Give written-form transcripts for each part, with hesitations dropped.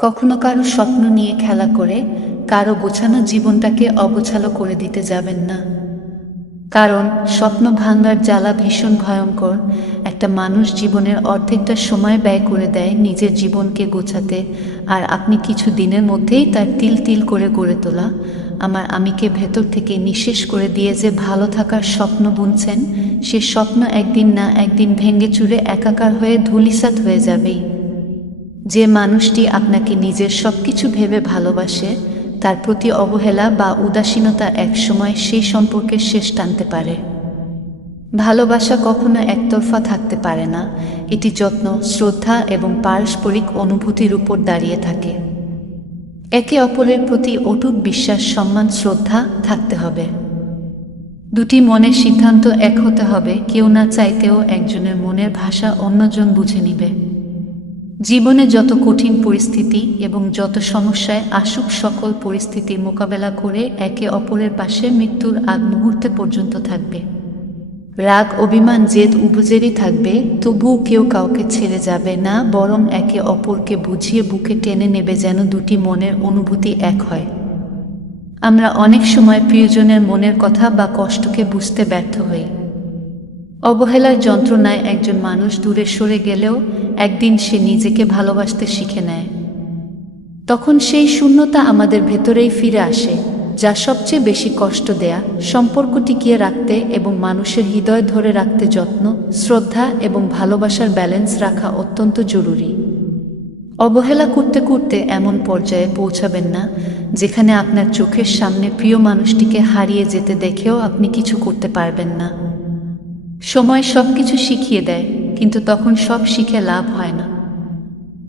কখনো কারো স্বপ্ন নিয়ে খেলা করে কারো গোছানো জীবনটাকে অগোছালো করে দিতে যাবেন না। কারণ স্বপ্ন ভাঙার জ্বালা ভীষণ ভয়ঙ্কর। একটা মানুষ জীবনের অর্ধেকটা সময় ব্যয় করে দেয় নিজের জীবনকে গোছাতে, আর আপনি কিছু দিনের মধ্যেই তার তিল তিল করে গড়ে তোলা আমার আমিকে ভেতর থেকে নিঃশেষ করে দিয়ে যে ভালো থাকার স্বপ্ন বুনছেন, সে স্বপ্ন একদিন না একদিন ভেঙে চুরে একাকার হয়ে ধূলিসাৎ হয়ে যাবেই। যে মানুষটি আপনাকে নিজের সবকিছু ভেবে ভালোবাসে, তার প্রতি অবহেলা বা উদাসীনতা একসময় সেই সম্পর্কের শেষ টানতে পারে। ভালোবাসা কখনো একতরফা থাকতে পারে না, এটি যত্ন, শ্রদ্ধা এবং পারস্পরিক অনুভূতির উপর দাঁড়িয়ে থাকে। একে অপরের প্রতি অটুট বিশ্বাস, সম্মান, শ্রদ্ধা থাকতে হবে। দুটি মনের সিদ্ধান্ত এক হতে হবে, কেউ না চাইতেও একজনের মনের ভাষা অন্যজন বুঝে নিবে। জীবনে যত কঠিন পরিস্থিতি এবং যত সমস্যায় আসুক, সকল পরিস্থিতি মোকাবেলা করে একে অপরের পাশে মৃত্যুর আগ মুহূর্তে পর্যন্ত থাকবে। রাগ, অভিমান, জেদ উভয়েরই থাকবে, তবুও কেউ কাউকে ছেড়ে যাবে না, বরং একে অপরকে বুঝিয়ে বুকে টেনে নেবে যেন দুটি মনের অনুভূতি এক হয়। আমরা অনেক সময় প্রিয়জনের মনের কথা বা কষ্টকে বুঝতে ব্যর্থ হই। অবহেলার যন্ত্রণায় একজন মানুষ দূরে সরে গেলেও একদিন সে নিজেকে ভালোবাসতে শিখে নেয়। তখন সেই শূন্যতা আমাদের ভেতরেই ফিরে আসে, যা সবচেয়ে বেশি কষ্ট দেয়া। সম্পর্ক টিকিয়ে রাখতে এবং মানুষের হৃদয় ধরে রাখতে যত্ন, শ্রদ্ধা এবং ভালোবাসার ব্যালেন্স রাখা অত্যন্ত জরুরি। অবহেলা করতে করতে এমন পর্যায়ে পৌঁছাবেন না যেখানে আপনার চোখের সামনে প্রিয় মানুষটিকে হারিয়ে যেতে দেখেও আপনি কিছু করতে পারবেন না। সময় সবকিছু শিখিয়ে দেয়, কিন্তু তখন সব শিখে লাভ হয় না।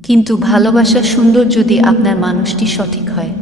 কিন্তু ভালোবাসা সুন্দর যদি আপনার মানুষটি সঠিক হয়।